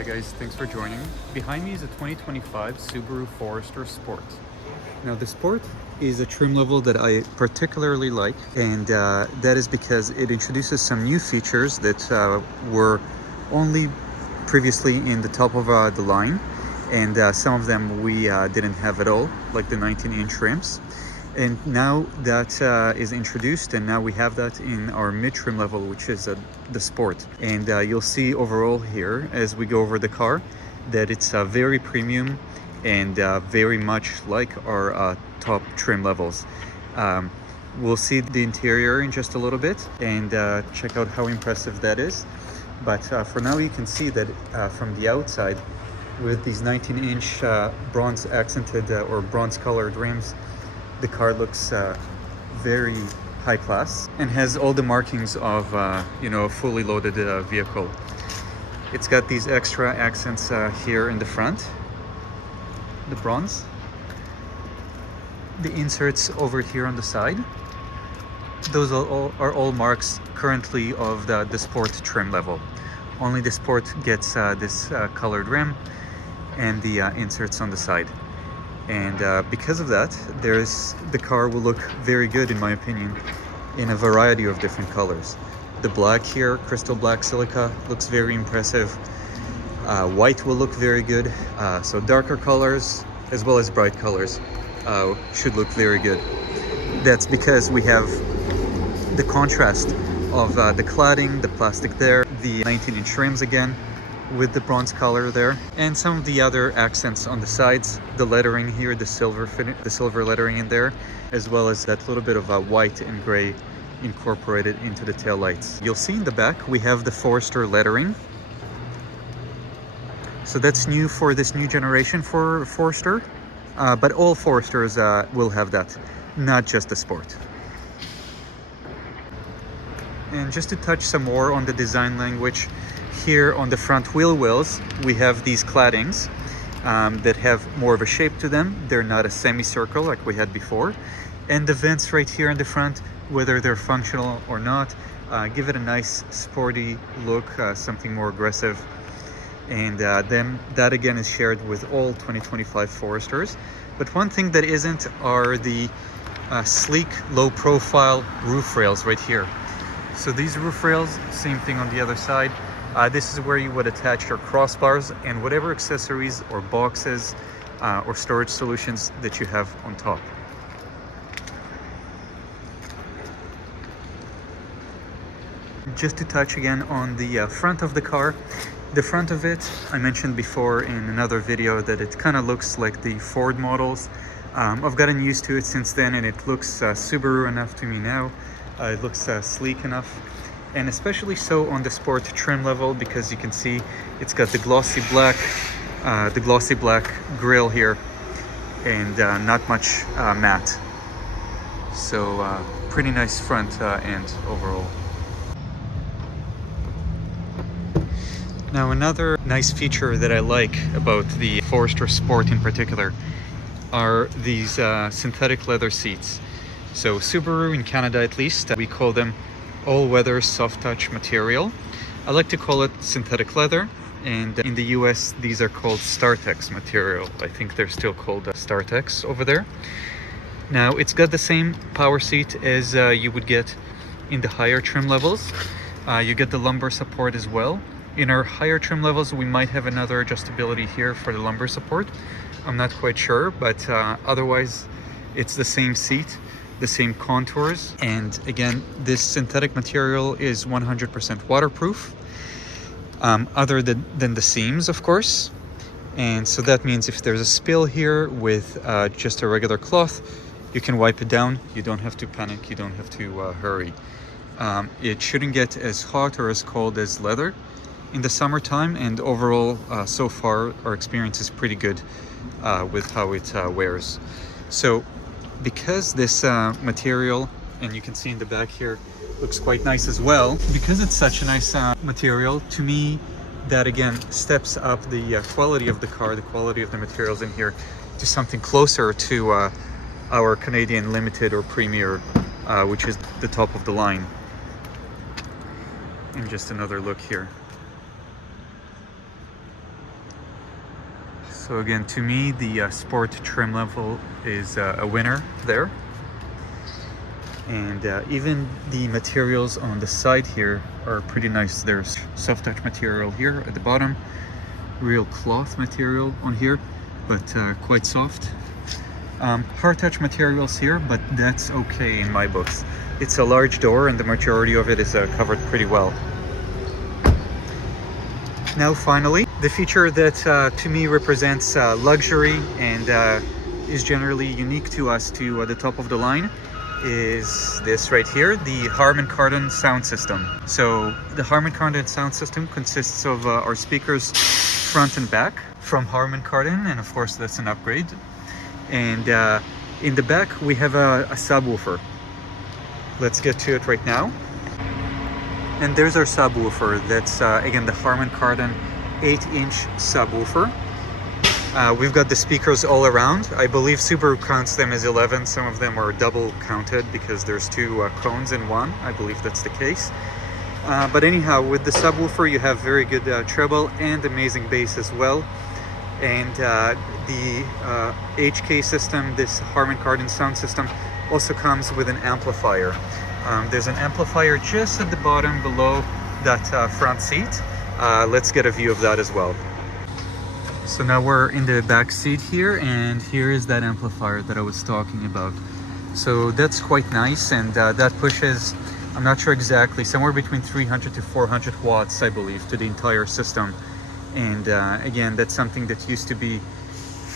Hi guys, thanks for joining. Behind me is a 2025 Subaru Forester Sport. Now the Sport is a trim level that I particularly like, and that is because it introduces some new features that were only previously in the top of the line, and some of them we didn't have at all, like the 19-inch rims. And now that is introduced, and now we have that in our mid-trim level, which is the Sport. And you'll see overall here, as we go over the car, that it's very premium and very much like our top trim levels. We'll see the interior in just a little bit and check out how impressive that is. But for now, you can see that from the outside, with these 19-inch bronze accented or bronze colored rims, the car looks very high class and has all the markings of a fully loaded vehicle. It's got these extra accents here in the front, the bronze, the inserts over here on the side. Those are all marks currently of the Sport trim level. Only the Sport gets this colored rim and the inserts on the side. And because of that, the car will look very good, in my opinion, in a variety of different colors. The black here, crystal black silica, looks very impressive. White will look very good. So darker colors as well as bright colors should look very good. That's because we have the contrast of the cladding, the plastic there, the 19-inch rims again, with the bronze color there, and some of the other accents on the sides, the lettering here, the silver lettering in there, as well as that little bit of white and gray incorporated into the taillights. You'll see in the back we have the Forester lettering. So that's new for this new generation for Forester, but all Foresters will have that, not just the Sport. And just to touch some more on the design language, here on the front wheel wells, we have these claddings that have more of a shape to them. They're not a semicircle like we had before. And the vents right here in the front, whether they're functional or not, give it a nice sporty look, something more aggressive. And then that again is shared with all 2025 Foresters. But one thing that isn't are the sleek, low profile roof rails right here. So these roof rails, same thing on the other side. This is where you would attach your crossbars and whatever accessories or boxes or storage solutions that you have on top. Just to touch again on the front of the car. The front of it, I mentioned before in another video that it kind of looks like the Ford models. I've gotten used to it since then, and it looks Subaru enough to me now. It looks sleek enough. And especially so on the Sport trim level, because you can see it's got the glossy black grille here, and not much matte. So pretty nice front end overall. Now another nice feature that I like about the Forester Sport in particular are these synthetic leather seats. So Subaru, in Canada at least, we call them all-weather soft touch material. I like to call it synthetic leather, and in the US these are called StarTex material. I think they're still called StarTex over there. Now it's got the same power seat as you would get in the higher trim levels. You get the lumbar support as well. In our higher trim levels we might have another adjustability here for the lumbar support. I'm not quite sure, but otherwise it's the same seat, the same contours. And again, this synthetic material is 100% waterproof, other than the seams, of course. And so that means if there's a spill here with just a regular cloth, you can wipe it down. You don't have to panic, you don't have to hurry. It shouldn't get as hot or as cold as leather in the summertime, and overall so far our experience is pretty good with how it wears. So because this material, and you can see in the back here, looks quite nice as well, because it's such a nice material, to me that again steps up the quality of the car, the quality of the materials in here, to something closer to our Canadian Limited or Premier, which is the top of the line. And just another look here. So again, to me, the sport trim level is a winner there. And even the materials on the side here are pretty nice. There's soft touch material here at the bottom, real cloth material on here, but quite soft. Hard touch materials here, but that's okay in my books. It's a large door and the majority of it is covered pretty well. Now finally, the feature that to me represents luxury and is generally unique to us, to the top of the line, is this right here, the Harman Kardon sound system. So the Harman Kardon sound system consists of our speakers front and back from Harman Kardon, and of course that's an upgrade. And in the back we have a subwoofer. Let's get to it right now. And there's our subwoofer. That's again the Harman Kardon 8-inch subwoofer. We've got the speakers all around. I believe Subaru counts them as 11. Some of them are double counted because there's two cones in one. I believe that's the case. But anyhow, with the subwoofer you have very good treble and amazing bass as well. And the HK system, this Harman Kardon sound system, also comes with an amplifier. There's an amplifier just at the bottom below that front seat. Let's get a view of that as well. So now we're in the back seat here, and here is that amplifier that I was talking about. So that's quite nice, and that pushes, I'm not sure exactly, somewhere between 300 to 400 watts, I believe, to the entire system. And again, that's something that used to be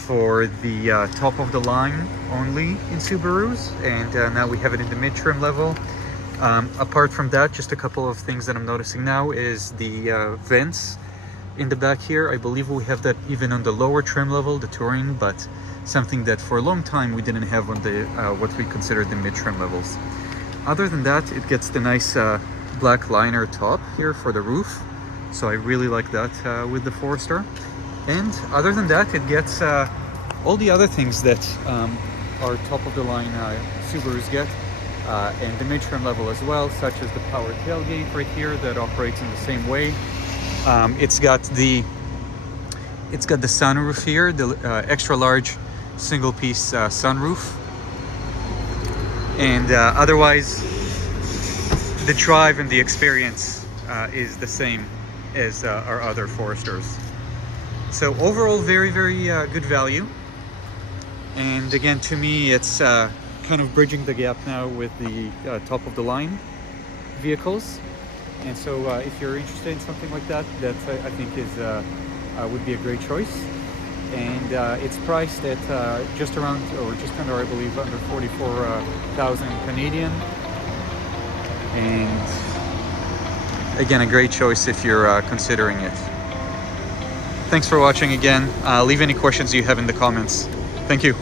for the top of the line only in Subarus, and now we have it in the mid-trim level. Apart from that, just a couple of things that I'm noticing now is the vents in the back here. I believe we have that even on the lower trim level, the touring, but something that for a long time we didn't have on the what we consider the mid-trim levels. Other than that, it gets the nice black liner top here for the roof, so I really like that with the Forester. And other than that, it gets all the other things that our top of the line Subarus get, and the mid-trim level as well, such as the power tailgate right here that operates in the same way. It's got the sunroof here, the extra large single piece sunroof, and otherwise the drive and the experience is the same as our other Foresters. So overall, very good value. And again, to me, it's kind of bridging the gap now with the top of the line vehicles. And so if you're interested in something like that, that I think is would be a great choice. And it's priced at just around, or just under, I believe, under 44,000 Canadian. And again, a great choice if you're considering it. Thanks for watching again. Leave any questions you have in the comments. Thank you.